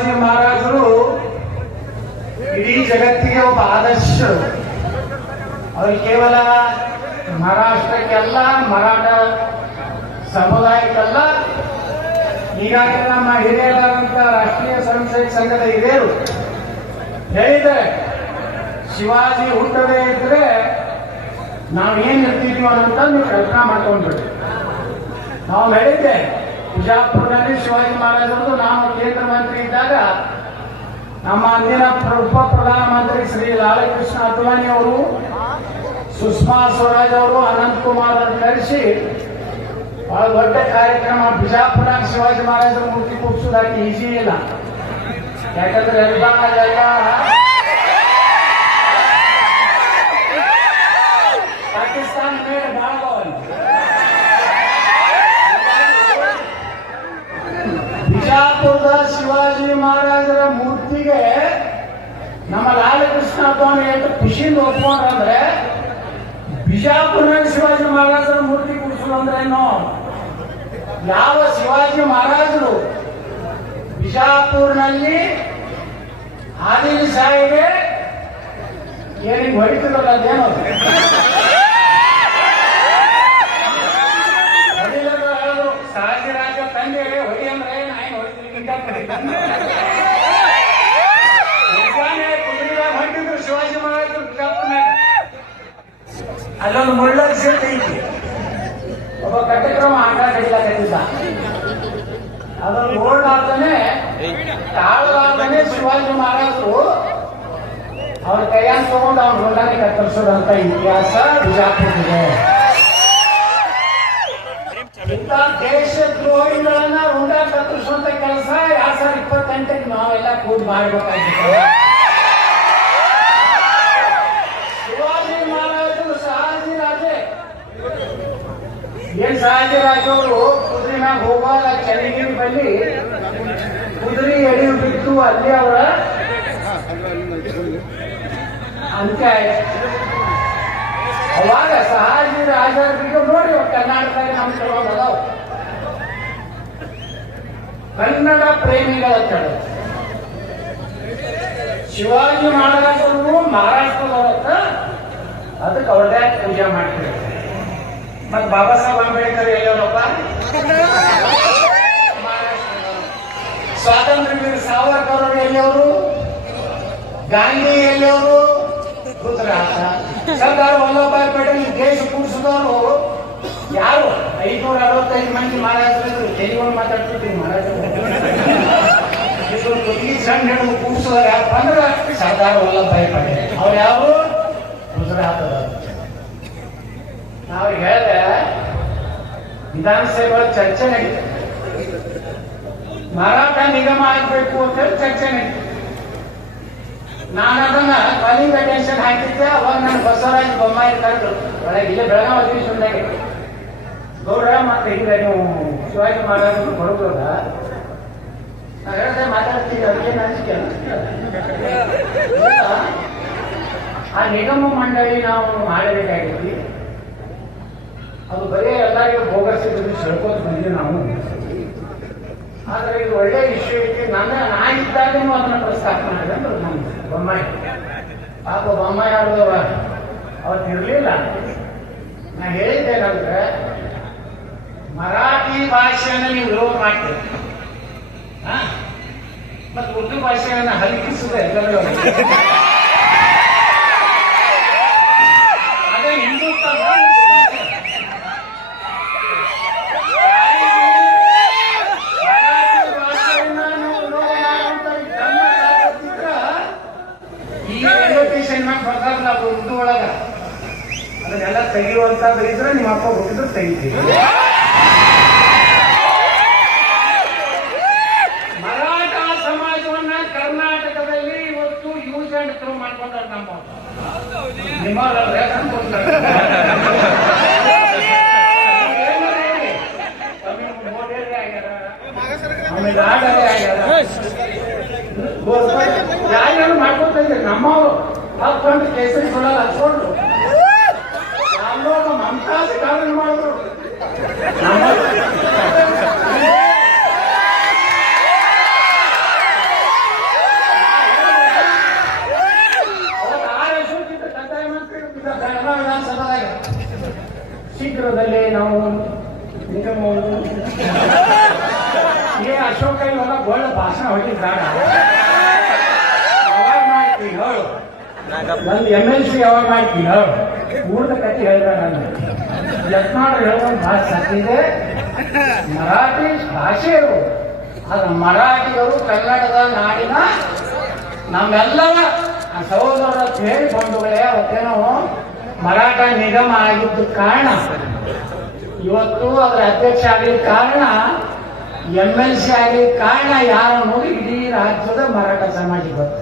ಶಿವಾಜಿ ಮಹಾರಾಜರು ಇಡೀ ಜಗತ್ತಿಗೆ ಒಬ್ಬ ಆದರ್ಶ. ಅವರು ಕೇವಲ ಮಹಾರಾಷ್ಟ್ರಕ್ಕೆಲ್ಲ, ಮರಾಠ ಸಮುದಾಯಕ್ಕಲ್ಲ, ಈಗಾಗಲೇ ನಮ್ಮ ಹಿರಿಯರಾದಂಥ ರಾಷ್ಟ್ರೀಯ ಸ್ವಯಂ ಸಂಘದ ಹಿರಿಯರು ಹೇಳಿದ್ದಾರೆ, ಶಿವಾಜಿ ಹುಟ್ಟದೇ ಇದ್ರೆ ನಾವು ಏನ್ ಇರ್ತಿದ್ವಿ ಅಂತ ನೀವು ಕಲ್ಪನಾ ಮಾಡ್ಕೊಂಡ್ಬಿಡಿ. ನಾವು ಹೇಳಿದ್ದೆ ಬಿಜಾಪುರದಲ್ಲಿ ಶಿವಾಜಿ ಮಹಾರಾಜರದು ನಾನು ಕೇಂದ್ರ ಮಂತ್ರಿ ಇದ್ದಾಗ ನಮ್ಮ ಅಂದಿನ ಉಪ ಪ್ರಧಾನಮಂತ್ರಿ ಶ್ರೀ ಲಾಲಕೃಷ್ಣ ಅದ್ವಾನಿ ಅವರು, ಸುಷ್ಮಾ ಸ್ವರಾಜ್ ಅವರು, ಅನಂತ್ ಕುಮಾರ್ ಅವರು ಕರೆಸಿ ಬಹಳ ದೊಡ್ಡ ಕಾರ್ಯಕ್ರಮ. ಬಿಜಾಪುರ ಶಿವಾಜಿ ಮಹಾರಾಜರ ಮೂರ್ತಿ ಕೂರಿಸೋದಾಗಿ ಈಸಿ ಇಲ್ಲ, ಯಾಕಂದ್ರೆ ಎಲ್ಲ ಪಾಕಿಸ್ತಾನ ಮೇಲೆ ಭಾಗವಲ್ಲ. ಬಿಜಾಪುರದ ಶಿವಾಜಿ ಮಹಾರಾಜರ ಮೂರ್ತಿಗೆ ನಮ್ಮ ಲಾಲಕೃಷ್ಣ ಅದ್ವಾನಿ ಎಷ್ಟು ಖುಷಿಯಿಂದ ಒಪ್ಕೊಂಡ್ರೆ, ಬಿಜಾಪುರನಲ್ಲಿ ಶಿವಾಜಿ ಮಹಾರಾಜರ ಮೂರ್ತಿ ಕೂರಿಸಲು ಅಂದ್ರೆ ಏನು? ಯಾವ ಶಿವಾಜಿ ಮಹಾರಾಜರು ಬಿಜಾಪುರ್ನಲ್ಲಿ ಆದಿಲ್ ಶಾಹಿಗೆ ಏನಿಗೆ ಹೊಡಿತಿರಲ್ಲ, ಅದೇನು ಹೇಳಿದ್ರು, ಸಹಜರಾಜ ತಂದೆ ಹೊಡಿ ಅಂದ್ರೆ ನಾಯಿ ಹೊಡಿತೀನಿ ಹೊಂಟಿದ್ರು ಶಿವಾಜಿ ಮಹಾರಾಜರು ಬಿಜಾಪುರ್ನಾಗ. ಅಲ್ಲೊಂದು ಮುಳ್ಳದ ಸೀಟ್ ಐತಿ, ಒಬ್ಬ ಕಟ್ಟಕ್ರಮ ಆಟ ಕಡಿಲಾಕತ್ತಿದ್ದ. ಅದನ್ನು ಓಡಾಡ್ತಾನೆ ತಾಳಲಾರ್ದಾನೆ ಶಿವಾಜಿ ಮಹಾರಾಜರು ಅವ್ರ ಕೈಯನ್ನು ತಗೊಂಡು ಅವ್ರ ಹೊಂದಾನೆ ಕತ್ತರಿಸೋದಂತ ಇತಿಹಾಸ ಬಿಜಾಪುರದಿದೆ. ಇಂಥ ದೇಶದ್ರೋಹಿಗಳನ್ನ ರುಂಡ ಕತ್ತರಿಸುವಂತ ಕೆಲಸ 2028ಕ್ಕೆ ನಾವೆಲ್ಲ ಕೂಡಿ ಮಾಡಬೇಕಾಗಿತ್ತು. ಶಿವಾಜಿ ಮಹಾರಾಜರು ಸಹಾಜಿ ರಾಜೇ ಏನ್ ಸಹಾಜಿ ರಾಜವರು ಕುದುರೆ ಮ್ಯಾಗ ಹೋಗುವಾಗ ಚನ್ನಗಿರಿ ಬಲ್ಲಿ ಕುದುರೆ ಎಡಿ ಬಿಟ್ಟು ಅಲ್ಲಿ ಅವರ ಅಂತ್ಯ ಆಯ್ತು. ಅವಾಗ ಸಹಾಜಿ ರಾಜರಿಗೆ ನೋಡಿ ಕರ್ನಾಟಕದಲ್ಲಿ ನಮ್ಮ ಕೆಲವೊಂದು ಅದಾವ ಕನ್ನಡ ಪ್ರೇಮಿಗಳ ತಡ. ಶಿವಾಜಿ ಮಹಾರಾಜರು ಮಹಾರಾಷ್ಟ್ರದವರತ್ತ, ಅದಕ್ಕೆ ಅವ್ರದೇ ಪೂಜೆ ಮಾಡ್ತಾರೆ. ಮತ್ ಬಾಬಾ ಸಾಹೇಬ್ ಅಂಬೇಡ್ಕರ್ ಎಲ್ಲವರಪ್ಪ ಸ್ವಾತಂತ್ರ್ಯ ವೀರ ಸಾವರ್ಕರ್ ಅವರು ಎಲ್ಲಿಯವರು, ಗಾಂಧಿ ಎಲ್ಲಿಯವರು, ಗುಜರಾತ. ಸರ್ದಾರ್ ವಲ್ಲಭಭಾಯಿ ಪಟೇಲ್ ದೇಶ ಕೂಡಿಸಿದವರು ಯಾರು? 565 ಮಂದಿ ಮಹಾರಾಜರು. ತೆಲಿಗಳು ಮಾತಾಡ್ತಿರ್ತೀವಿ ಮಹಾರಾಜರು. ಸಣ್ಣ ಹಿಡಿದು ಕೂಡಿಸಿದವರು ಯಾರಪ್ಪ ಅಂದ್ರೆ ಸರ್ದಾರ್ ವಲ್ಲಭಭಾಯಿ ಪಟೇಲ್. ಅವ್ರು ಯಾರು? ಗುಜರಾತದವರು. ನಾವು ಹೇಳಿದೆ ವಿಧಾನಸಭೆ ಚರ್ಚೆ ನಡೀತದೆ, ಮರಾಠ ನಿಗಮ ಆಗಬೇಕು ಅಂತ ಹೇಳಿ ಚರ್ಚೆ ನಡೀತದೆ. ನಾನು ಅದನ್ನ ಕಾಲಿಂಗ್ ಅಟೆನ್ಷನ್ ಹಾಕಿದ್ದೆ. ಅವಾಗ ನಾನು ಬಸವರಾಜ ಬೊಮ್ಮಾಯಿ ಕರೆದು ಒಳಗೆ ಇಲ್ಲೇ ಬೆಳಗಾವಿ ಅಧಿವೇಶನದಾಗೆ, ಗೌಡ ಮತ್ತೆ ಹಿಂಗೆ ನೀವು ಶಿವಾಜಿ ಮಹಾರಾಜರು ಬರೋದ ನಾವು ಹೇಳಿದೆ ಮಾತಾಡ್ತೀವಿ, ಅವ್ರಿಗೇನು ಅನಿಸಿಕೆ ಆ ನಿಗಮ ಮಂಡಳಿ ನಾವು ಮಾಡಬೇಕಾಗಿದ್ವಿ. ಅದು ಬರೀ ಎಲ್ಲರಿಗೂ ಬೋಗಸಿದ್ರು ಸೆಳ್ಕೋತ ಬಂದ್ವಿ ನಾವು. ಆದ್ರೆ ಇದು ಒಳ್ಳೆ ವಿಷಯ ಐತಿ. ನಾನಿದ್ದಾಗಲೂ ಅದನ್ನ ಪ್ರಸ್ತಾಪ ಮಾಡಿದೆ ಅಂದ್ರೆ ನಮ್ಮ ಬೊಮ್ಮಾಯಿ. ಪಾಪ ಬೊಮ್ಮಾಯಿ ಅವರು ಅವತ್ತಿರ್ಲಿಲ್ಲ. ನಾ ಹೇಳಿದ್ದೇನಂದ್ರೆ, ಮರಾಠಿ ಭಾಷೆಯನ್ನ ನೀವು ವಿರೋಧ ಮಾಡ್ತೀರಿ, ಮತ್ತು ಉರ್ದು ಭಾಷೆಯನ್ನ ಹಲಕಿಸುವುದು ಎಲ್ಲರೂ. ಅದೇ ಹಿಂದೂಸ್ತಾನ ಉರ್ದು ಒಳಗ ಅದನ್ನೆಲ್ಲ ತೆಗೆಯುವಂತದ್ದು ಇದ್ರೆ ನಿಮ್ಮ ಅಪ್ಪ ಹುಟ್ಟಿದ್ರು ತೆಗಿತೀವಿ. ಮರಾಠ ಸಮಾಜವನ್ನ ಕರ್ನಾಟಕದಲ್ಲಿ ಇವತ್ತು ಯೂಸ್ ಅಂಡ್ ಥ್ರೋ ಮಾಡ್ಕೊಂಡ್ರೆ ನಮ್ಮ ಯಾರು ಮಾಡ್ಕೊತ ಇದ್ರಿ ನಮ್ಮವರು ಹಾಕೊಂಡು ಕೇಸರಿ ಕೊಡಲ್ಲ ಹಚ್ಕೊಂಡು ಎಲ್ಲೋ ನಮ್ಮ ಅಂತಾಜ್ ಕಾರಣ ಮಾಡಿದ್ರು. ಭಾಷಣ ಹೊಟ್ಟಿದ್ ಬೇಡ. ಯಾವಾಗ ಮಾಡ್ತೀನಿ ಹೇಳು, ನಂದು MLC ಯಾವಾಗ ಮಾಡ್ತೀನಿ ಹೇಳು, ಊರದ ಕಥೆ ಹೇಳ್ಬೇಡ. ನಾನು ಯತ್ನಾಳ್ ಹೇಳೋದು ಭಾಷೆ ಸತ್ತಿದೆ. ಮರಾಠಿ ಭಾಷೆಯರು, ಅದು ಮರಾಠಿಗರು ಕನ್ನಡದ ನಾಡಿನ ನಮ್ಮೆಲ್ಲರ ಸಹೋದರರ ಹೇಳಿ ಬಂಧುಗಳೇ. ಅವತ್ತೇನೋ ಮರಾಠ ನಿಗಮ ಆಗಿದ್ದ ಕಾರಣ, ಇವತ್ತು ಅದರ ಅಧ್ಯಕ್ಷ ಆಗಲಿಕ್ಕೆ ಕಾರಣ, MLC ಆಗಲಿಕ್ಕೆ ಕಾರಣ ಯಾರು ಅನ್ನೋದು ಇಡೀ ರಾಜ್ಯದ ಮರಾಠ ಸಮಾಜ ಗೊತ್ತು.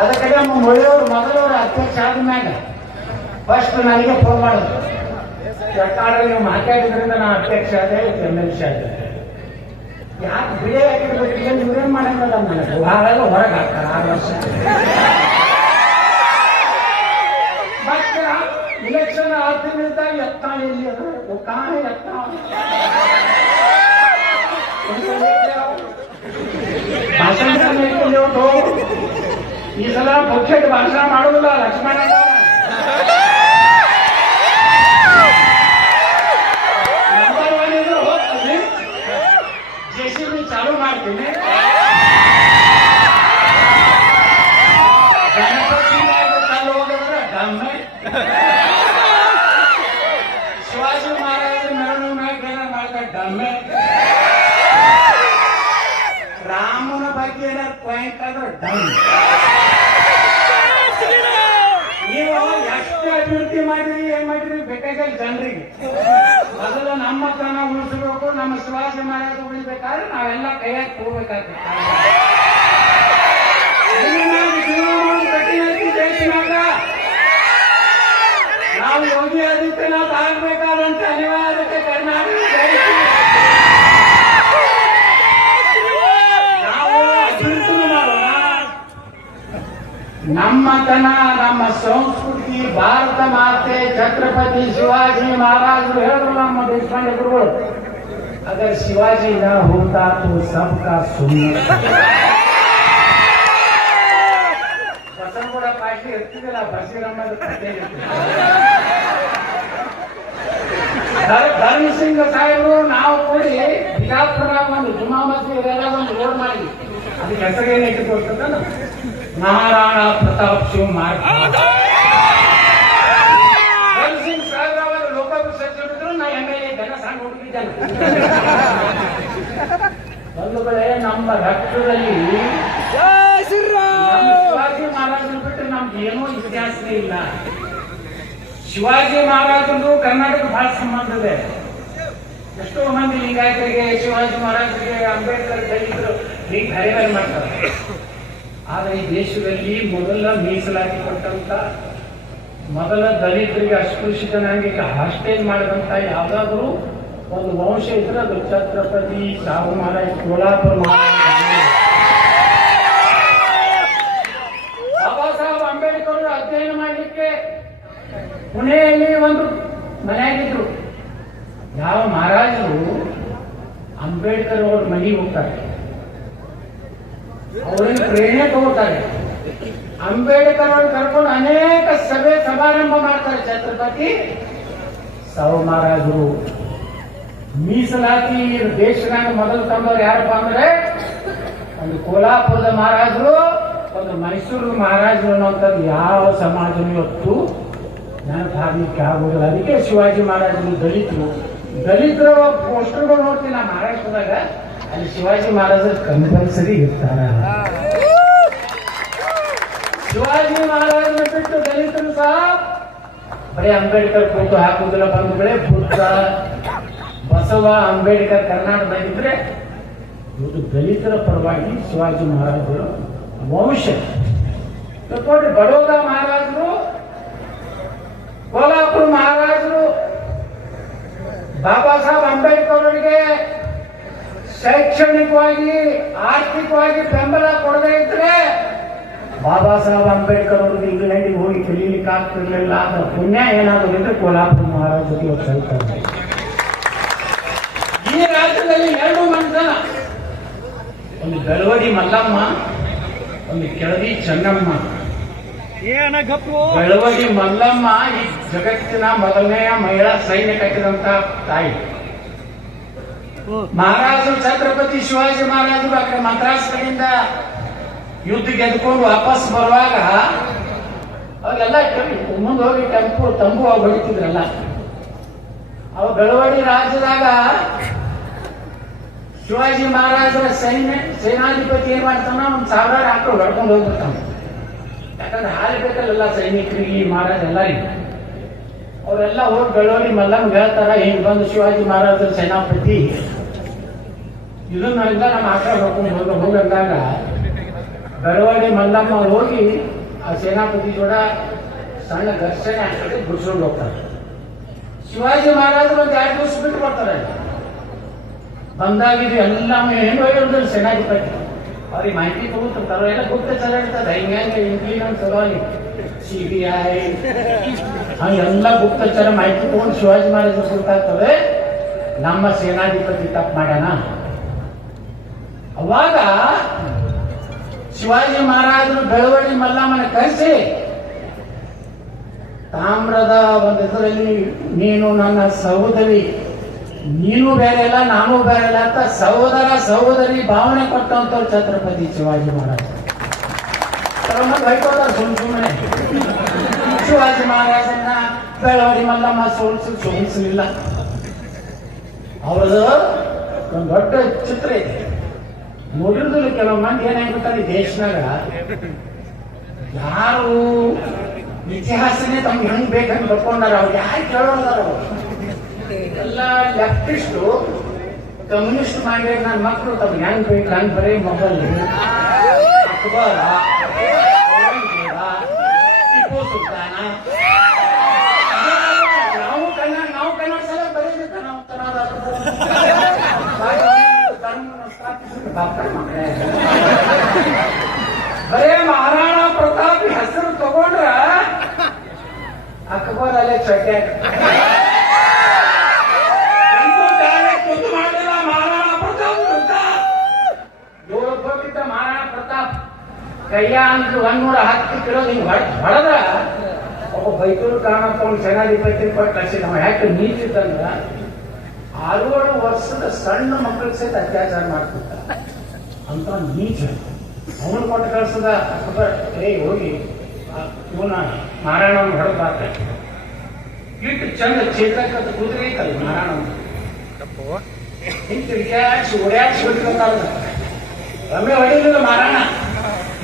ಅದಕ್ಕೆ ನಮ್ಮ ಮೊಳೆಯವರು ಮೊದಲವರು ಅಧ್ಯಕ್ಷ ಆದ್ಮ್ಯಾಗ ಫಸ್ಟ್ ನನಗೆ ಫೋನ್ ಮಾಡೋದು, ಯಾಕಂದ್ರೆ ನೀವು ಮಾತಾಡಿದ್ರಿಂದ ನಾನು ಅಧ್ಯಕ್ಷ ಆದೆ, MLC ಆದೆ. ಯಾಕೆ ಬಿಳಿ ಹಾಕಿರ್ಬೇಕು, ಇವ್ರೇನ್ ಮಾಡಂಗಲ್ಲ ನನಗೆ ಹಾಗೆಲ್ಲ ಹೊರಗೆ ಹಾಕ್ತಾರೆ 6 ವರ್ಷ. ಮತ್ತೆ ಇಲೆಕ್ಷನ್ ಆಗ್ತಿದ್ದಾಗ ಎತ್ತಾಳ ಎಲ್ಲಿ ಅದು ಕಾಣ ಎತ್ತಾಳ ಭಾಷಣ ಈ ಸಲ ಪಕ್ಷಕ್ಕೆ ಭಾಷಣ ಮಾಡುವುದಿಲ್ಲ. ಲಕ್ಷ್ಮಣ ನಂಬರ್ 1 ಇದ್ರೆ ಹೋಗ್ತೀನಿ, JCB ಚಾಲು ಮಾಡ್ತೀನಿ. ಗಣಪತಿ ಕಲ್ಲು ಹೋಗಿದ್ರೆ ಡಮ್ಮೆ. ಶಿವಾಜಿ ಮಹಾರಾಜ ಮೆರವಣಿಗೆ ಮಾಡ್ತಾರೆ ಡಮ್ಮೆ. ರಾಮನ ಬಗ್ಗೆ ಏನಾದ್ರು ಪಾಯಿಂಟ್ ಆದ್ರೆ ಡಮ್. ನೀವು ಎಷ್ಟು ಅಭಿವೃದ್ಧಿ ಮಾಡಿರಿ ಏನ್ ಮಾಡಿರಿ ಬೇಕಾಗಿಲ್ಲ ಜನರಿಗೆ. ಮೊದಲು ನಮ್ಮ ತನ ಉಳಿಸಬೇಕು, ನಮ್ಮ ಶಿವಾಜಿ ಮಹಾರಾಜ ಉಳಿಬೇಕಾದ್ರೆ ನಾವೆಲ್ಲ ಕೈಯಾಗಿ ಹೋಗ್ಬೇಕಾಗ್ತದೆ. ನಾವು ಯೋಗಿ ಆದಿತ್ಯನಾಥ್ ಆಗ್ಬೇಕಾದಂತ ಅನಿವಾರ್ಯತೆ ಕರ್ನಾಟಕ. ನಾವು ಅಭಿವೃದ್ಧಿ ಮಾಡೋಣ. ನಮ್ಮತನ, ನಮ್ಮ ಸಂಸ್ಕೃತಿ, ಭಾರತ ಮಾತೆ ಛತ್ರಪತಿ ಶಿವಾಜಿ ಮಹಾರಾಜರು ಹೇಳಿದ್ರು ನಮ್ಮ ದೇಶಪಾಂಡೆ ಗುರುಗಳು, ಅಗರ್ ಶಿವಾಜಿ ನ ಹೋತಾ ತೋ ಸಬ್ಕಾ ಸುನ್ನ. ಬಸವಗೌಡ ಪಾರ್ಟಿ ಇರ್ತಿದಿಲ್ಲ, ಬಸೀರಮ್ಮದ ಕಥೆ ಧರ್ಮ ಸಿಂಗ್ ಸಾಹೇಬರು ನಾವು ಕೂಡಿ ಬಿಜಾಪುರದಾಗ ಒಂದು ಜುಮಾ ಮಸೀದಿ ಒಂದು ರೋಡ್ ಮಾಡಿದ್ವಿ. ಅದಕ್ಕೆ ಹೆಸರೇನು ಇಟ್ಟುಕೊಳ್ತದ ಮಹಾರಾಣಾ ಪ್ರತಾಪ್ ಶಿವ ಮಾರ್ಗ. ಧರ್ಮ ಸಿಂಗ್ ಸಾಹೇಬ್ ಅವರು ಲೋಕಾಭಿವೃದ್ಧಿ ಸಚಿವರಿದ್ರು, ನಾ MLA ಜನ ಸಣ್ಣ ಹುಡುಗಿದ್ದೇನೆ. ಬಂಧುಗಳೇ, ನಮ್ಮ ರಕ್ತದಲ್ಲಿ ಶಿವಾಜಿ ಮಹಾರಾಜರು ಬಿಟ್ಟು ನಮ್ಗೆ ಏನೂ ಇತಿಹಾಸವೇ ಇಲ್ಲ. ಶಿವಾಜಿ ಮಹಾರಾಜರು ಕರ್ನಾಟಕ ಬಹಳ ಸಂಬಂಧ ಇದೆ. ಎಷ್ಟೋ ಮಂದಿ ಲಿಂಗಾಯತರಿಗೆ, ಶಿವಾಜಿ ಮಹಾರಾಜರಿಗೆ, ಅಂಬೇಡ್ಕರ್ ದಲಿತರು ಹೀಗೆ ಹರಿವಾರಿ ಮಾಡ್ತಾರೆ. ಆದರೆ ಈ ದೇಶದಲ್ಲಿ ಮೊದಲ ಮೀಸಲಾತಿ ಕೊಟ್ಟಂತ, ಮೊದಲ ದಲಿತರಿಗೆ ಅಸ್ಪೃಶ್ಯ ಜನಾಂಗಕ್ಕೆ ಹಾಸ್ಟೇಜ್ ಮಾಡಿದಂತ ಯಾವ್ದಾದ್ರು ಒಂದು ವಂಶ ಇದ್ರೆ ಅದು ಛತ್ರಪತಿ ಶಾಹು ಮಹಾರಾಜ್ ಕೋಲ್ಹಾಪುರ ಮಹಾರಾಜ. ಬಾಬಾ ಸಾಹೇಬ್ ಅಂಬೇಡ್ಕರ್ ಅಧ್ಯಯನ ಮಾಡಲಿಕ್ಕೆ ಪುಣೆಯಲ್ಲಿ ಒಂದು ಮನೆಯಾಗಿದ್ರು. ಯಾವ ಮಹಾರಾಜರು ಅಂಬೇಡ್ಕರ್ ಅವ್ರ ಮನೆಗೆ ಹೋಗ್ತಾರೆ, ಅವರಿಗೆ ಪ್ರೇರಣೆ ತಗೋತಾರೆ. ಅಂಬೇಡ್ಕರ್ ಅವ್ರು ಕರ್ಕೊಂಡು ಅನೇಕ ಸಭೆ ಸಮಾರಂಭ ಮಾಡ್ತಾರೆ. ಛತ್ರಪತಿ ಸಾಹು ಮಹಾರಾಜರು ಮೀಸಲಾತಿ ದೇಶದಾಗ ಮೊದಲು ತಂದವರು ಯಾರಪ್ಪ ಅಂದ್ರೆ ಒಂದು ಕೋಲ್ಹಾಪುರದ ಮಹಾರಾಜರು, ಒಂದು ಮೈಸೂರು ಮಹಾರಾಜರು ಅನ್ನುವಂಥದ್ದು ಯಾವ ಸಮಾಜನೂ ಇವತ್ತು ನೆನಪಾಗಲಿಕ್ಕೆ ಆಗುವುದಿಲ್ಲ. ಅದಕ್ಕೆ ಶಿವಾಜಿ ಮಹಾರಾಜರು ದಲಿತರ ಪೋಸ್ಟರ್ಗಳು ನೋಡ್ತೀನಿ ನಾ ಮಹಾರಾಷ್ಟ್ರದಾಗ, ಅಲ್ಲಿ ಶಿವಾಜಿ ಮಹಾರಾಜರು ಕಂಪಲ್ಸರಿ ಇರ್ತಾರ. ಶಿವಾಜಿ ಮಹಾರಾಜನ ಬಿಟ್ಟು ದಲಿತರು ಸಹ ಬರೀ ಅಂಬೇಡ್ಕರ್ ಫೋಟೋ ಹಾಕುವುದಿಲ್ಲ. ಬಂಧುಗಳೇ, ಬುದ್ಧ, ಬಸವ, ಅಂಬೇಡ್ಕರ್ ಕರ್ನಾಟಕದಾಗಿದ್ರೆ ಇವತ್ತು ದಲಿತರ ಪರವಾಗಿ ಶಿವಾಜಿ ಮಹಾರಾಜರು ವಂಶ. ನೋಡಿ, ಬಡೋದ ಮಹಾರಾಜರು, ಕೋಲ್ಹಾಪುರ ಮಹಾರಾಜರು ಬಾಬಾ ಸಾಹೇಬ್ ಅಂಬೇಡ್ಕರ್ ಅವರಿಗೆ ಶೈಕ್ಷಣಿಕವಾಗಿ, ಆರ್ಥಿಕವಾಗಿ ಬೆಂಬಲ ಕೊಡದೇ ಇದ್ರೆ ಬಾಬಾ ಸಾಹೇಬ್ ಅಂಬೇಡ್ಕರ್ ಅವರಿಗೆ ಇಂಗ್ಲೆಂಡಿಗೆ ಹೋಗಿ ಕಲೀಲಿಕ್ಕೆ ಆಗ್ತಿರ್ಲಿಲ್ಲ. ಅದರ ಪುಣ್ಯ ಏನಾದ್ರು ಇದ್ರೆ ಕೋಲ್ಹಾಪುರ ಮಹಾರಾಜ ಜೊತೆ ಕಲಿತಾರೆ. ಈ ರಾಜ್ಯದಲ್ಲಿ 2 ಮನುಷ್ಯನ, ಒಂದು ಬೆಳವಡಿ ಮಲ್ಲಮ್ಮ, ಒಂದು ಕೆಳದಿ ಚೆನ್ನಮ್ಮ. ಬೆಳವಡಿ ಮಲ್ಲಮ್ಮ ಈ ಜಗತ್ತಿನ ಮೊದಲನೆಯ ಮಹಿಳಾ ಸೈನ್ಯ ಕಟ್ಟಿದಂತ ತಾಯಿ. ಮಹಾರಾಜರು ಛತ್ರಪತಿ ಶಿವಾಜಿ ಮಹಾರಾಜರು ಆ ಕಡೆ ಮದ್ರಾಸ್ ಕಡೆಯಿಂದ ಯುದ್ಧ ಗೆದ್ಕೊಂಡು ವಾಪಸ್ ಬರುವಾಗ ಅವಾಗೆಲ್ಲ ಮುಂದೆ ಹೋಗಿ ತಂಬು ಅವು ಹೊಡಿತಿದ್ರಲ್ಲ. ಅವು ಬೆಳವಡಿ ರಾಜ್ಯದಾಗ ಶಿವಾಜಿ ಮಹಾರಾಜರ ಸೇನಾಧಿಪತಿ ಏನ್ ಮಾಡ್ತಾನ, 1000 ಆಕಳು ಹೊಡ್ಕೊಂಡು ಹೋಗ್ಬಿಡ್ತಾನ. ಯಾಕಂದ್ರೆ ಹಾಲು ಬೇಕಲ್ಲ ಸೈನಿಕರಿಗೆ, ಮಹಾರಾಜ ಎಲ್ಲರಿಗೂ. ಅವರೆಲ್ಲ ಹೋಗಿ ಬೆಳವಡಿ ಮಲ್ಲಮ್ಮ ಹೇಳ್ತಾರ, ಹಿಂಗ್ ಬಂದು ಶಿವಾಜಿ ಮಹಾರಾಜರ ಸೇನಾಪತಿ ಇದನ್ನೆಲ್ಲ ನಮ್ಮ ಆಕಳ ಹೊಡ್ಕೊಂಡು ಹೋಗಂದಾಗ ಬೆಳವಡಿ ಮಲ್ಲಮ್ಮ ಹೋಗಿ ಆ ಸೇನಾಪತಿ ಜೋಡ ಸಣ್ಣ ಘರ್ಷಣೆ ಆಗ್ತದೆ, ಬಿಡಿಸ್ಕೊಂಡು ಹೋಗ್ತಾರೆ. ಶಿವಾಜಿ ಮಹಾರಾಜರು ಒಂದು 2 ದಿವಸ ಬಿಟ್ಟು ಬರ್ತಾರೆ. ಬಂದಾಗಿದ್ದು ಎಲ್ಲ ಏನು ಹೇಳಿದ್ರು ಸೇನಾಧಿಪತಿ ಅವ್ರಿಗೆ ಮಾಹಿತಿ ತಗೋತಾರೆ. ಎಲ್ಲ ಗುಪ್ತಚರ ಇರ್ತದೆ, ಹಿಂಗೆ ಇಂಗ್ಲಿಷ್ ಸಲುವಾಗಿ CBI ಹಂಗೆಲ್ಲ ಗುಪ್ತಚರ ಮಾಹಿತಿ ತಗೊಂಡು ಶಿವಾಜಿ ಮಹಾರಾಜರು ಗೊತ್ತಾಗ್ತದೆ ನಮ್ಮ ಸೇನಾಧಿಪತಿ ತಪ್ಪು ಮಾಡ್ಯಾನ. ಅವಾಗ ಶಿವಾಜಿ ಮಹಾರಾಜರು ಬೆಳವಡಿ ಮಲ್ಲಮ್ಮನ ಕರೆಸಿ ತಾಮ್ರದ ಒಂದು ಇದರಲ್ಲಿ, ನೀನು ನನ್ನ ಸಹೋದರಿ, ನೀನು ಬೇರೆ ಇಲ್ಲ ನಾನು ಬೇರೆ ಇಲ್ಲ ಅಂತ ಸಹೋದರ ಸಹೋದರಿ ಭಾವನೆ ಕೊಟ್ಟಂತವ್ರು ಛತ್ರಪತಿ ಶಿವಾಜಿ ಮಹಾರಾಜ. ಬೈಕೋತಾರೆ ಸುಮ್ಮನೆ. ಶಿವಾಜಿ ಮಹಾರಾಜನ್ನ ಬೆಳವಡಿ ಮಲ್ಲಮ್ಮ ಸೋಲಿಸಲಿಲ್ಲ. ಅವ್ರದ್ದು ಒಂದು ದೊಡ್ಡ ಚಿತ್ರ ಇದೆ ನೋಡಿರೋದಿಲ್ಲ. ಕೆಲವು ಮಂದಿ ಏನಾಗ್ಬಿಟ್ಟಾರೆ ಈ ದೇಶನಾಗ, ಯಾರು ಇತಿಹಾಸನೇ ತಮ್ಗೆ ಹೆಂಗ್ ಬೇಕಂತ ಬರ್ಕೊಂಡಾರ, ಅವ್ರು ಯಾರು ಕೇಳೋದಾರ. ಎಲ್ಲ ಲೆಫ್ಟಿಸ್ಟು ಕಮ್ಯುನಿಸ್ಟ್ ಮಾಡಿ ನನ್ನ ಮಕ್ಕಳು ತಮ್ಗೆ ಹೆಂಗ್ ಬೇಕು ಹಂಗ್ ಬರೀ ಮೊಬೈಲ್ ಅಕ್ಬರ, ಔರಂಗಜೇಬ, ಟಿಪ್ಪು ಸುಲ್ತಾನ, ನಾವು ಕನ್ನಡ ಸಲ ಬರೀಬೇಕು. ನಾವು ಬರೇ ಮಹಾರಾಣಾ ಪ್ರತಾಪ್ ಹೆಸರು ತಗೊಂಡ್ರ ಅಕ್ಬರ್ ಅಲ್ಲೇ ಚಡ್ಡೆ ಮಾಡಿಲ್ಲ. ಮಹಾರಾಣಾ ಪ್ರತಾಪ್ ಹೋಗಿದ್ದ ಮಹಾರಾಣಾ ಪ್ರತಾಪ್ ಕೈಯ ಅಂತ 110 ಕಿಲೋ ಹಿಂಗ್ ಹೊಡೆದ ಒಬ್ಬ ಬೈತೂರು ಕಾಣಪ್ಪ ಒಂದು ಸೇನಾಧಿಪತಿ ಕೊಟ್ಟು ಕಳಿಸಿದ. ಯಾಕೆ ನೀತಿತ್ತಂದ್ರ 6 ವರ್ಷದ ಸಣ್ಣ ಮಕ್ಕಳಿಗೆ ಸಹಿತ ಅತ್ಯಾಚಾರ ಮಾಡ್ತಿದ್ದ ಅಂತ ನೀಚ. ಅವನು ಕೊಟ್ಟು ಕಳಿಸದ ಅಕ್ಬರ್ ಹೋಗಿ ಇವನ ಮಹಾರಾಣವನ್ನು ಹೊಡೆದಾಕ ಇಟ್ಟು ಚಂದ ಚೇತಕ್ಕಂತ ಕುದುರೆ ಐತಲ್ಲ ಮಹಾರಾಣ ಹಿಂಗೆ ತಿರ್ಗ್ಯಾಡ್ಸಿ ಓಡ್ಯಾಡ್ಸಿ ಹೊಡಿಬೇಕಾದ ರಮೆ ಹೊಡಿಲಿಲ್ಲ ಮಹಾರಾಣ.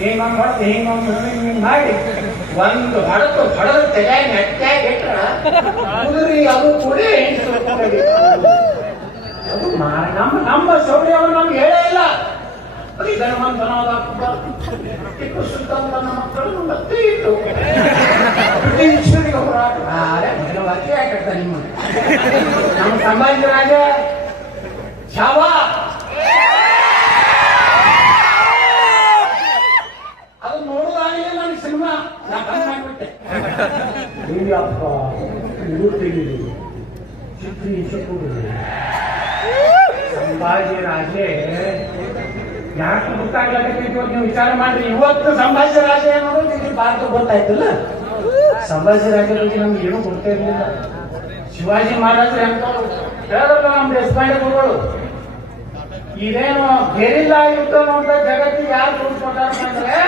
ಹಿಂಗೊಂದು ಹೊಡೆದು ಹಿಂಗೆ ಮಾಡಿ ಒಂದು ಹೊಡೆದ ತಲೆಯಾಗಿ ನೆಟ್ಟಾಗಿ ಇಟ್ರ ಕುದುರೆ ಅದು ಕೂಡಿ ಅದು ನಮ್ಮ ಸೌರ್ಯ ಅವರು ನಮ್ಗೆ ಹೇಳೇ ಇಲ್ಲ. ಧನವಂತನಾದ ಟಿಪ್ಪು ಸುಲ್ತಾನ್ ತನ್ನ ಮಕ್ಕಳನ್ನು ಮತ್ತೆ ಇಟ್ಟು ಬ್ರಿಟಿಷರಿಗೆ ಹೋರಾಟ ವಾಕ್ಯ ಹಾಕಿರ್ತಾರೆ. ನಿಮ್ಮ ನಮ್ಮ ಸಂಭಾಜಿ ರಾಜ ಶಾವ ಅದು ನೋಡೋದಾಗಲೇ ನನ್ನ ಸಿನಿಮಾ ನಾ ಬಂದ್ ಮಾಡ್ಬಿಟ್ಟೆ. ಅಪ್ಪ ಊರು ತೆಗೀರಿ ಸಂಭಾಜಿ ರಾಜೇ ಯಾಕೆ ಗೊತ್ತಾಗ್ಲಾಗಬೇಕು ನೀವು ವಿಚಾರ ಮಾಡ್ರಿ. ಇವತ್ತು ಸಂಭಾಜಿ ರಾಜ ಅನ್ನೋದು ನಿಮಗೆ ಭಾರತ ಗೊತ್ತಾಯ್ತಲ್ಲ. ಸಂಭಾಜಿ ರಾಜರಿಗೆ ನಮ್ಗೆ ಏನೂ ಗೊತ್ತೇ ಇರಲಿಲ್ಲ. ಶಿವಾಜಿ ಮಹಾರಾಜರು ಎಂತವ್ರು ಹೇಳಿದ್ರಲ್ಲ ನಮ್ಮ ದೇಶಪಾಂಡೆಗಳು, ಇದೇನು ಗೆರಿಲ್ಲಾ ಯುದ್ಧ ಅಂತ ಜಗತ್ತಿಗೆ ಯಾರು ತೋರಿಸ್ಕೊಟ್ಟಾರ ಅಂದ್ರೆ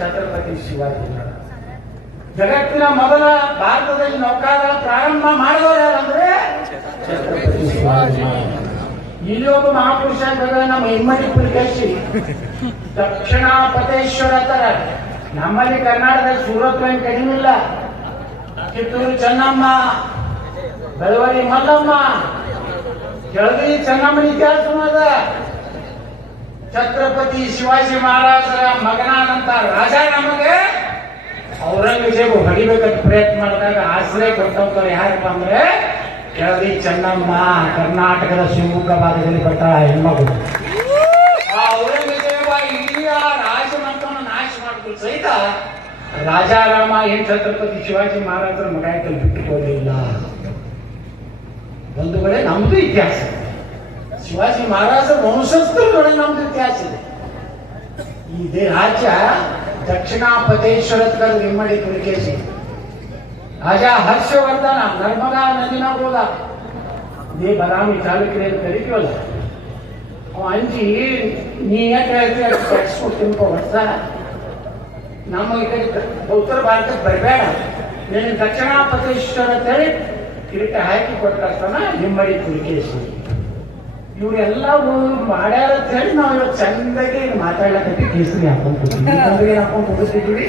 ಛತ್ರಪತಿ ಶಿವಾಜಿ ಮಹಾರಾಜ. ಜಗತ್ತಿನ ಮೊದಲ ಭಾರತದಲ್ಲಿ ನೌಕಾದಳ ಪ್ರಾರಂಭ ಮಾಡಿದವರು ಯಾರಂದ್ರೆ ಛತ್ರಪತಿ ಶಿವಾಜಿ ಮಹಾರಾಜ. ಇಲ್ಲಿ ಒಬ್ಬ ಮಹಾಪುರುಷ ಅಂತಂದ್ರೆ ನಮ್ಮ ಹಿಮ್ಮಡಿ ಪುಲಿಕೇಶಿ ದಕ್ಷಿಣಾಪತೇಶ್ವರ ತರ. ನಮ್ಮಲ್ಲಿ ಕರ್ನಾಟಕದಲ್ಲಿ ಸೂರತ್ ಏನು ಕಡಿಮೆ ಇಲ್ಲ. ಕಿತ್ತೂರು ಚೆನ್ನಮ್ಮ, ಬೆಳವಡಿ ಮಲ್ಲಮ್ಮ, ಕೆಳದಿ ಚೆನ್ನಮ್ಮನ ಇತಿಹಾಸ ಅದ. ಛತ್ರಪತಿ ಶಿವಾಜಿ ಮಹಾರಾಜರ ಮಗನಾದಂತ ರಾಜ ನಮಗೆ ಔರಂಗಜೇಬು ಹೊಡಿಬೇಕಂತ ಪ್ರಯತ್ನ ಮಾಡಿದಾಗ ಆಶ್ರಯ ಕೊಟ್ಟಂತವ್ರು ಯಾರಪ್ಪ ಅಂದ್ರೆ ಕೆಳದಿ ಚೆನ್ನಮ್ಮ, ಕರ್ನಾಟಕದ ಶಿವಮೊಗ್ಗ ಭಾಗದಲ್ಲಿ ಬರ್ತಾಳ ಹೆಣ್ಮಗಳು. ಆ ಔರಂಗಜೇಬ ಇಡೀ ರಾಜಮಂತ್ರವನ್ನು ನಾಶ ಮಾಡಿದ್ರು ಸಹಿತ ರಾಜಾರಾಮ ಏನ್ ಛತ್ರಪತಿ ಶಿವಾಜಿ ಮಹಾರಾಜರ ಮಗ ಬಿಟ್ಟುಕೊಳ್ಳಲಿಲ್ಲ. ಒಂದು ವೇಳೆ ನಮ್ದು ಇತಿಹಾಸ, ಶಿವಾಜಿ ಮಹಾರಾಜರ ವಂಶಸ್ಥರೊಳಗೆ ನಮ್ದು ಇತಿಹಾಸ ಇದೆ. ಇದೇ ರಾಜ್ಯ ದಕ್ಷಿಣಾಪತೇಶ್ವರ ಇಮ್ಮಡಿ ಪುಲಿಕೇಶಿ ರಾಜ ಹರ್ಷವರ್ಧನ ನರ್ಮದಾ ನದಿನ ಹೋದ. ಇದೇ ಬದಾಮಿ ಚಾಲಕರೇ ಅಂತ ಕರಿತೀವಲ್ಲ, ಅವ ಅಂಜಿ ನೀ ಯಾಕೆ ಟ್ಯಾಕ್ಸ್ ಕೊಡ್ತೀನಿ ವರ್ಷ ನಮ್ಮ ಉತ್ತರ ಭಾರತಕ್ಕೆ ಬರಬೇಡ, ನಿನ್ನ ದಕ್ಷಿಣ ಪ್ರದೇಶ ಅಂತೇಳಿ ಕಿರೀಟ ಹಾಕಿ ಕೊಟ್ಟಾನ ನಿಮ್ಮಡಿ ಪುಲಿಕೇಶಿ. ಇವರೆಲ್ಲ ಮಾಡ್ಯಾರ ಅಂತ ಹೇಳಿ ನಾವು ಇವತ್ತು ಚಂದಾಗಿ ಮಾತಾಡ್ಲಕತ್ತಿ ಕೇಸರಿ ಹಾಕೊಂಡ್ಬಿಡ್ತೀವಿ, ಹಾಕೊಂಡು ಕೊಡ್ತಿದ್ವಿ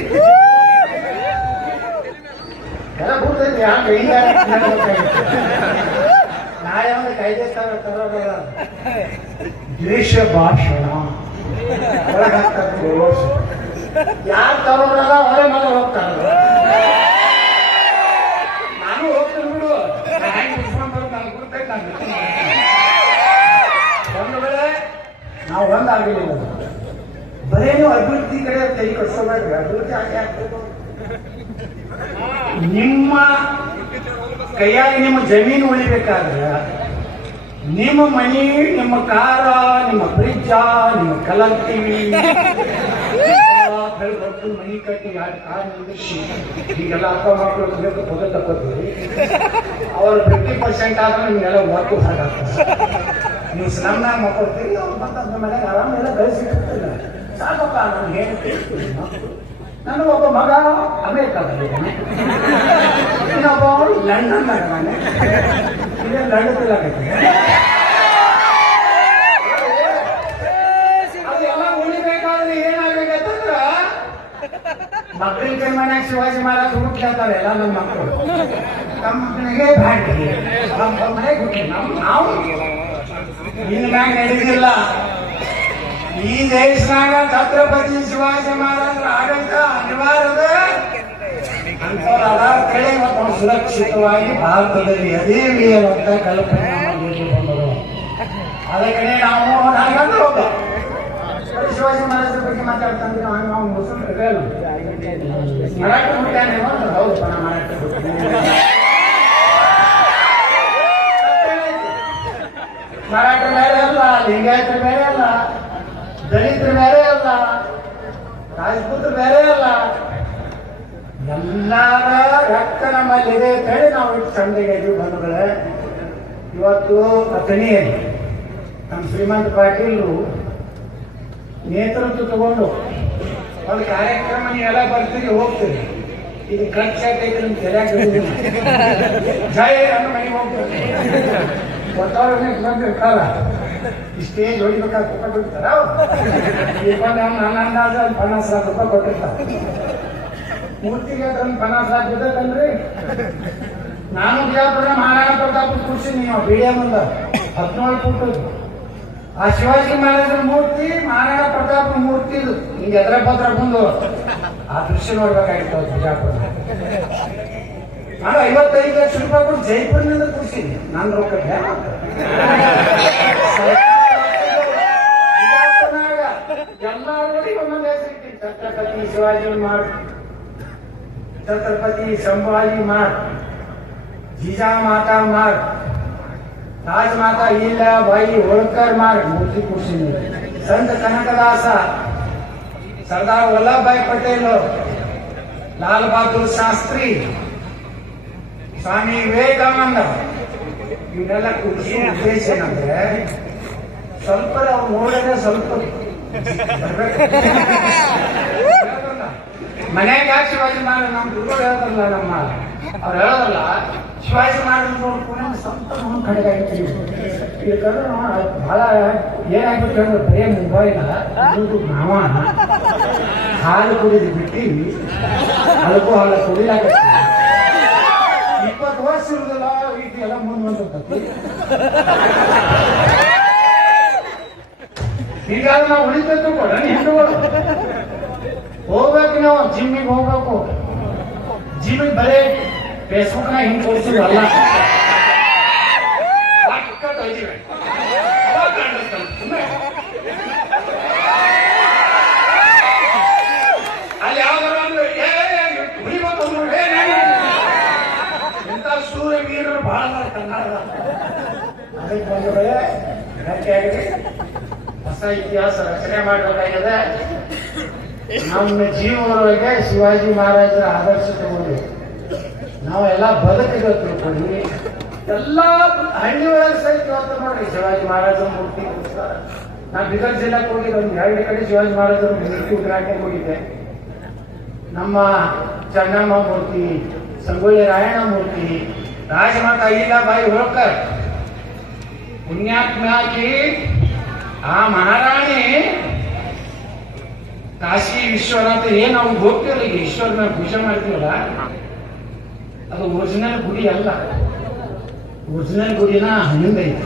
ಎಲ್ಲ ಕೂತೈತಿ. ನಾಳೆ ಒಂದು ಕಾಯ್ದೆ ತರೋದ ದ್ವೇಷ ಭಾಷಣ ಯಾರು ತರೋರಲ್ಲ ಅವರೇ ಮಗ ಹೋಗ್ತಾರ. ನಾನು ಹೋಗ್ತೀನಿ ಬಿಡು, ಒಂದು ವೇಳೆ ನಾವು ಒಂದಾಗಲಿಲ್ಲ ಬರೇ ನೀವು ಅಭಿವೃದ್ಧಿ ಕಡೆ ಕೈ ಕಟ್ಸೋಬೇಡ್ರಿ, ಅಭಿವೃದ್ಧಿ ಹಾಗೆ ಆಗ್ಬೇಕು. ನಿಮ್ಮ ಕೈಯಾಗಿ ನಿಮ್ಮ ಜಮೀನು ಉಳಿಬೇಕಾದ್ರೆ ನಿಮ್ಮ ಮನಿ, ನಿಮ್ಮ ಕಾರ, ನಿಮ್ಮ ಫ್ರಿಜ್ಜ, ನಿಮ್ಮ ಕಲರ್ ಟಿವಿ ಮನಿ ಕಟ್ಟಿ ಕಾರ್ ನಿಲ್ಲಿಸಿ ಈಗೆಲ್ಲ ಅಪ್ಪ ಮಕ್ಕಳು ಪೊಗೆ ತಗೋತೀವಿ. ಅವ್ರು 50% ಆದ್ರೆ ನಿಮ್ಗೆಲ್ಲ ವರ್ಕು ಹಾಗಾಗ್ತದೆ. ನೀವು ಸ್ಲಮ್ನಾಗ ಮಕ್ಕೊಳ್ತೀರಿ, ಅವ್ರು ಬಂದ ಮನೆಗೆ ಆರಾಮೆಲ್ಲ ಗಳಿಸಿರ್ತಿಲ್ಲ. ಸಾಕಪ್ಪ ನಾನು ಹೇಳ್ತೀನಿ, ನಾನು ಒಬ್ಬ ಮಗ ಅಮೇರಿಕಾದಲ್ಲಿದ್ದಾನೆ, ಇನ್ನೊಬ್ಬ ಲಂಡನ್ ಆಗಿದ್ದಾನೆ, ಇದೇ ಲಂಡನ್ಲಾಗೈತೆ. ಅದೆಲ್ಲ ಉಳಿಬೇಕಾದ್ರೆ ಏನಾಗಬೇಕಂತಂದ್ರ ಮಕ್ಕಳಿಗೆ ಮನ್ಯಾಗ ಶಿವಾಜಿ ಮಹಾರಾಜ್ ಹುಟ್ಟಿರ್ತಾರೆ ಎಲ್ಲ ನಮ್ಮ ಮಕ್ಕಳು, ನಮ್ಮ ಮಕ್ಕಳಿಗೆ ಬ್ಯಾಟ್ರಿ ಮನೆಗೆ ಹುಟ್ಟಿ ನಾವು ಇನ್ನು ಮ್ಯಾಗ ನಡೆದಿಲ್ಲ. ಈ ದೇಶನಾಗ ಛತ್ರಪತಿ ಶಿವಾಜಿ ಮಹಾರಾಜರ ಆಡಳಿತ ಅನಿವಾರ್ಯದ ಅಂತ ಕಡೆ ಮತ್ತು ಸುರಕ್ಷಿತವಾಗಿ ಭಾರತದಲ್ಲಿ ಅದೇವಿ ಅಂತ ಕಲ್ಪನೆ ಬಂದರು. ಅದಕ್ಕೆ ನಾವು ನಾಗಂದ್ರೆ ಹೋದ ಶಿವಾಜಿ ಮಹಾರಾಜರ ಬಗ್ಗೆ ಮಾತಾಡ್ತಂದ್ರೆ ನಾವು ಮುಸ್ಲಿಂ ಮರಾಠ ಹುಟ್ಟಾನೆ, ಹೌದು ನಾ ಮರಾಠ ಮರಾಠ ಬೇರೆ ಅಲ್ಲ, ಲಿಂಗಾಯತರು ಬೇರೆ ಅಲ್ಲ, ದಲಿತರು ಬೇರೆ ಅಲ್ಲ, ರಾಜಪೂತರು ಬೇರೆ ಅಲ್ಲ, ಎಲ್ಲರ ರಕ್ತ ನಮ್ಮಲ್ಲಿದೆ ಅಂತ ಹೇಳಿ ನಾವು ಇಟ್ಟು ಚಂದಿಗೆ ಇದೀವಿ ಬಂಧುಗಳೇ. ಇವತ್ತು ಅಥಣಿಯಲ್ಲಿ ನಮ್ಮ ಶ್ರೀಮಂತ ಪಾಟೀಲ್ರು ನೇತೃತ್ವ ತಗೊಂಡು ಒಂದು ಕಾರ್ಯಕ್ರಮ ನೀವೆಲ್ಲ ಬರ್ತೀರಿ ಹೋಗ್ತೀರಿ, ಇದು ಖರ್ಚಾಗೈತೆ ನಿಮ್ ತೆರೆಯಾಗ ಜಯ ಅನ್ನೋ ಮನೆಗೆ ಹೋಗ್ತೀವಿ. ಒತ್ತವ್ರನ್ನೇ ಬಂದಿರ್ತಾರ, ಈ ಸ್ಟೇಜ್ ಹೊಡಿಬೇಕಾದ್ರೆ ರೂಪಾಯಿ ಕೊಡ್ತಾರ, ಈಗ ನನ್ನ ಅಂದಾಜು ಒಂದು 50,000 ರೂಪಾಯಿ ಕೊಟ್ಟಿರ್ತಾರೆ. ಮೂರ್ತಿಗೆ ಒಂದು 50,000 ಬಿದ್ದೈತಲ್ರಿ. ನಾನು ಬಿಜಾಪುರ ಮಹಾರಾಣ ಪ್ರತಾಪ ಕೂರ್ಸಿ ನೀವು ಬಿಡಿಯ ಮುಂದ 17 ಫೂಟ್ ಆ ಶಿವಾಜಿ ಮಹಾರಾಜರ ಮೂರ್ತಿ, ಮಹಾರಾಣ ಪ್ರತಾಪ ಮೂರ್ತಿ ಹಿಂಗೆ ಎದ್ರ ಪತ್ರ ಬಂದು ಆ ದೃಶ್ಯ ನೋಡ್ಬೇಕಾಗಿತ್ತು ಬಿಜಾಪುರ. ನಾನು 55 ಲಕ್ಷ ರೂಪಾಯಿ ಕೊಟ್ಟು ಜೈಪುರ್ನಿಂದ ಕೂರ್ಸಿದ್ದೆ, ನಾನು ರೊಕ್ಕ ಎಲ್ಲ ನೋಡಿ ಒಂದೊಂದು ಹೆಸರಿಟ್ಟಿನಿ. ಛತ್ರಪತಿ ಶಿವಾಜಿ ಮಾರ್ಗ್, ಛತ್ರಪತಿ ಸಂಭಾಜಿ ಮಾರ್ಗ್, जिजामाता मार्ग, राजमाता अहिल्याबाई होळकर मार्ग मूर्ति ಕೂರಿಸಿದ್ವಿ. संत कनकदास, सरदार वल्लभ भाई पटेल, लाल बहादुर शास्त्री, स्वामी विवेकानंद ಇವನ್ನೆಲ್ಲ ಕೂರಿಸಿ ಉದ್ದೇಶ ಏನಂದ್ರೆ ಸ್ವಲ್ಪ ಅವ್ರು ನೋಡಿದ್ರೆ ಸ್ವಲ್ಪ ಮನೆಯಾಗ ಶಿವಾಜಿ ಮಹಾರಾಜ್ ನಮ್ಮ ಗುರುಗಳು ಹೇಳ್ತಾರಲ್ಲ, ನಮ್ಮ ಅವ್ರು ಹೇಳೋದಲ್ಲ ಶಿವಾಜಿ ಮಹಾರಾಜ್ ನೋಡ್ಕೊಂಡು ಸ್ವಲ್ಪ ಕಡೆಗೆ ಆಗ್ತೀವಿ. ಇದಕ್ಕಾದ್ರೆ ಬಹಳ ಏನಾಗ್ಬಿಟ್ಟು ಹೇಳಿದ್ರೆ ಬರೇ ಮೊಬೈಲ ನಾವ ಹಾಲು ಕುಡಿದು ಬಿಟ್ಟಿವಿ, ಅದಕ್ಕೂ ಹಾಲು ಕುಡಿಲಾಕ 20 ವರ್ಷ ಇರುದಿಲ್ಲ, ಇದೆಲ್ಲ ಮುಂದುವರ್ತೈತಿ. ಹೀಗಾಗಿ ನಾವು ಉಳಿತದ್ದು ಕೂಡ ಹೆಣ್ಣುಗಳು ಹೋಗ್ಬೇಕು, ನಾವು ಜಿಮ್ಮಿಗೆ ಹೋಗ್ಬೇಕು. ಜಿಮ್ಮಿಗೆ ಬರೀ ಫೇಸ್ಬುಕ್ ನಾಗ ಹಿಂಗೆ ತೋರಿಸಿದ್ವಲ್ಲ, ಅಲ್ಲಿ ಯಾವ್ದಾರ ಇಂಥ ಸೂರ್ಯ ವೀರರು ಬಹಳ ಕನ್ನಡ. ಅದಕ್ಕೆ ಬಂದ್ರೆ ಗಟ್ಟಿಯಾಗಿ ಹೊಸ ಇತಿಹಾಸ ರಚನೆ ಮಾಡಬೇಕಾಗಿದೆ. ನಮ್ಮ ಜೀವನದೊಳಗೆ ಶಿವಾಜಿ ಮಹಾರಾಜರ ಆದರ್ಶ ತಗೊಂಡು ನಾವೆಲ್ಲ ಬದುಕಿಗೆ ತಿಳ್ಕೊಂಡು ಎಲ್ಲಾ ಹಳ್ಳಿ ಒಳಗೆ ಸಹಿತ ಇವತ್ತು ನೋಡ್ರಿ ಶಿವಾಜಿ ಮಹಾರಾಜರ ಮೂರ್ತಿ ಕೂರಿಸ್ತಾರ. ನಾನು ಬೀದರ್ ಜಿಲ್ಲೆಗೆ ಹೋಗಿದ್ದೆ, ಒಂದು 2 ಕಡೆ ಶಿವಾಜಿ ಮಹಾರಾಜರ ಮೂರ್ತಿ ಉದ್ಘಾಟನೆ ಹೋಗಿದ್ದೆ. ನಮ್ಮ ಚೆನ್ನಮ್ಮ ಮೂರ್ತಿ, ಸಂಗೊಳ್ಳಿ ರಾಯಣ್ಣ ಮೂರ್ತಿ, ರಾಜಮಾತಾ ಅಹಿಲ್ಯಾಬಾಯಿ ಹೋಳ್ಕರ್ ಪುಣ್ಯಾತ್ಮಾಕಿ ಆ ಮಹಾರಾಣಿ ಕಾಶಿ ವಿಶ್ವನಾಥ ಏನ್ ಅವ್ನು ಹೋಗ್ತಿರಲ್ಲ, ಈಗ ಈಶ್ವರನ ಪೂಜೆ ಮಾಡ್ತೀವಲ್ಲ, ಅದು ಒರಿಜಿನಲ್ ಗುಡಿ ಅಲ್ಲ. ಒರಿಜಿನಲ್ ಗುಡಿನ ಹಿಂದೆ ಐತಿ.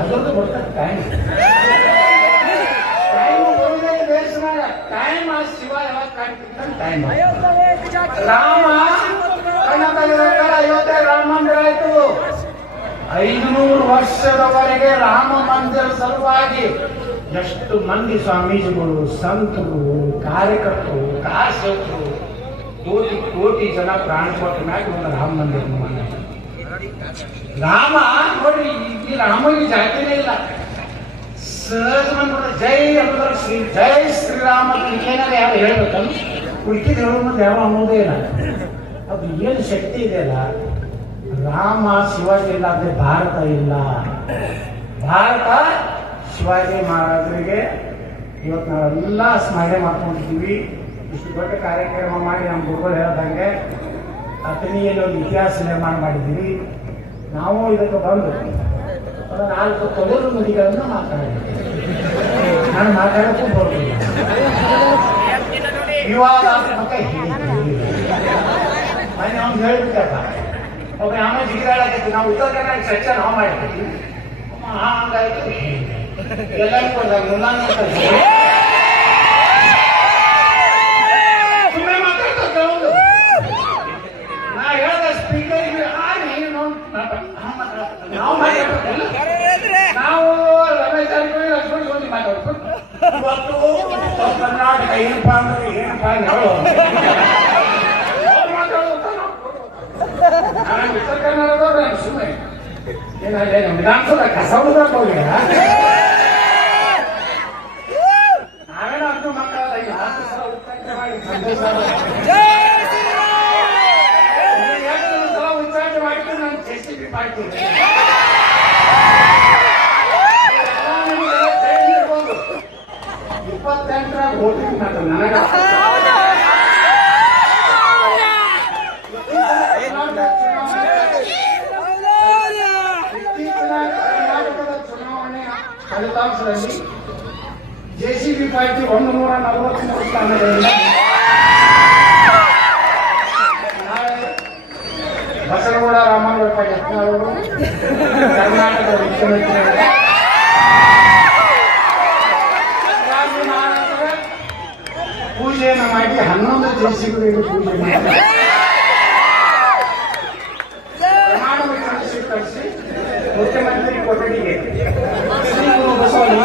ಅದೊಂದು ಬರ್ತದೆ ಟೈಮ್ ಬರುವುದೇ ದೇಶನಾಗ ಟೈಮ್. ಆ ಶಿವ ಯಾವಾಗ ಕಾಣ್ತಿರ್ತಾನೆ ಟೈಮ್. ರಾಮ ಕಣ್ಣ ತೆಗೆದಾಗ ಅಯೋಧ್ಯೆ ರಾಮ ಮಂದಿರ ಆಯ್ತು. 500 ವರ್ಷದವರೆಗೆ ರಾಮ ಮಂದಿರ ಸಲುವಾಗಿ ಎಷ್ಟು ಮಂದಿ ಸ್ವಾಮೀಜಿಗಳು, ಸಂತರು, ಕಾರ್ಯಕರ್ತರು, ಕಾಸಕರು, ಕೋಟಿ ಕೋಟಿ ಜನ ಪ್ರಾಣ ಕೊಟ್ಟ ಮ್ಯಾಗ ಒಂದು ರಾಮ ಮಂದಿರ ನಿರ್ಮಾಣ. ರಾಮ ನೋಡಿ, ಈ ರಾಮನಿಗೆ ಜಾತಿನೇ ಇಲ್ಲ. ಸಹಜ ಬಂದ್ಬಿಡ ಜೈ ಅಂದ್ರೆ ಜೈ ಶ್ರೀರಾಮ ಏನಾರ ಯಾರು ಹೇಳ್ಬೇಕಲ್ಲ, ಉಳ್ಕಿದ ಹೇಳೋ ಮುಂದೆ ಯಾವ ಅನ್ನೋದೇ ಇಲ್ಲ. ಅದು ಏನು ಶಕ್ತಿ ಇದೆಯಲ್ಲ, ರಾಮ ಶಿವಾಜಿ ಇಲ್ಲ ಅಂದ್ರೆ ಭಾರತ ಇಲ್ಲ. ಭಾರತ ಶಿವಾಜಿ ಮಹಾರಾಜರಿಗೆ ಇವತ್ತು ನಾವೆಲ್ಲ ಸ್ಮರಣೆ ಮಾಡ್ಕೊಂಡಿದ್ದೀವಿ. ಇಷ್ಟು ದೊಡ್ಡ ಕಾರ್ಯಕ್ರಮ ಮಾಡಿ ನಮ್ಮ ಗುರುಗಳು ಹೇಳ್ದಂಗೆ ಅಥಣಿಯಲ್ಲಿ ಒಂದು ಇತಿಹಾಸ ನಿರ್ಮಾಣ ಮಾಡಿದ್ದೀವಿ. ನಾವು ಇದಕ್ಕೆ ಬಂದು 4 ತೊಗಲು ನದಿಗಳನ್ನು ಮಾತನಾಡಿದ್ದೀವಿ. ನಾನು ಮಾತಾಡೋಕ್ಕೂ ಬರೋದಿಲ್ಲ, ವಿವಾದಾತ್ಮಕ ಮನೆ ಅವ್ನು ಹೇಳ್ಬಿಟ್ಟಪ್ಪ. ಒಬ್ಬ ಆಮೇಲೆ ಜಿಗಿದಾಡಾಕೈತಿ, ನಾವು ಉತ್ತರ ಕರ್ನಾಟಕ ಚರ್ಚೆ ನಾವು ಮಾಡಿರ್ತೀವಿ. ಹಂಗಾಯ್ತು ಎಲ್ಲರಿಗೂ ಕೊಡ್ದಾಗ ಮುನ್ನಾಂಗ ಸುಮ್ಮನೆ ಮಾತಾಡ್ತಾರೆ. ನಾ ಹೇಳ್ದ ಸ್ಪೀಕರ್ ನಾವು ಮಾತಾಡ್ಬೇಕಲ್ಲ, ನಾವು ರಮೇಶ್ ಜಾರಕಿಹೊಳಿ ಲಕ್ಷ್ಮಣ್ ಸವದಿ ಮಾತಾಡ್ಬೇಕು. ಇವತ್ತು ಕರ್ನಾಟಕ ಏನಪ್ಪ ಅಂದ್ರೆ ಏನಪ್ಪ ಹೇಳೋ ಉತ್ತರ ಕರ್ನಾಟಕದವ್ರು ನಾನು ಸುಮ್ಮನೆ ಏನಾದ್ರೆ ನಮ್ಮ ವಿಧಾನಸೌಧ ಕಸ ಉಳಿದಾಕ ಹೋಗಿ ನಾವೇನೋ ಅರ್ಥ ಮಕ್ಕಳಲ್ಲ. ಈಗ 10 ಸಲ ಉಚ್ಚಾಟನೆ ಮಾಡಿ ಸಲ ಉಚ್ಚಾಟನೆ ಮಾಡಿದ್ರೆ ನಾನು JCB ಮಾಡ್ತೀನಿ. ಎಲ್ಲ 28ರಾಗ ಹೋಗ್ತೀನಿ ಮಾತ್ರ ನನಗ ಫಲಿತಾಂಶದಲ್ಲಿ JCB ಪಾರ್ಟಿ 143 ಸ್ಥಾನಗಳಿಂದ ನಾಳೆ ಬಸನಗೌಡ ರಾಮಗೌಡ ಯತ್ನಾಳ್ ಅವರು ಕರ್ನಾಟಕದ ಮುಖ್ಯಮಂತ್ರಿ ಪೂಜೆಯನ್ನು ಮಾಡಿ 11 JCBಗಳಿಗೆ ಪೂಜೆ ಮಾಡಿ ಪ್ರಮಾಣ ವಚನ ಸ್ವೀಕರಿಸಿ ಮುಖ್ಯಮಂತ್ರಿ ಕೊಠಡಿಗೆ ಶ್ರೀ ಗುರು ಬಸವಲಿಂಗ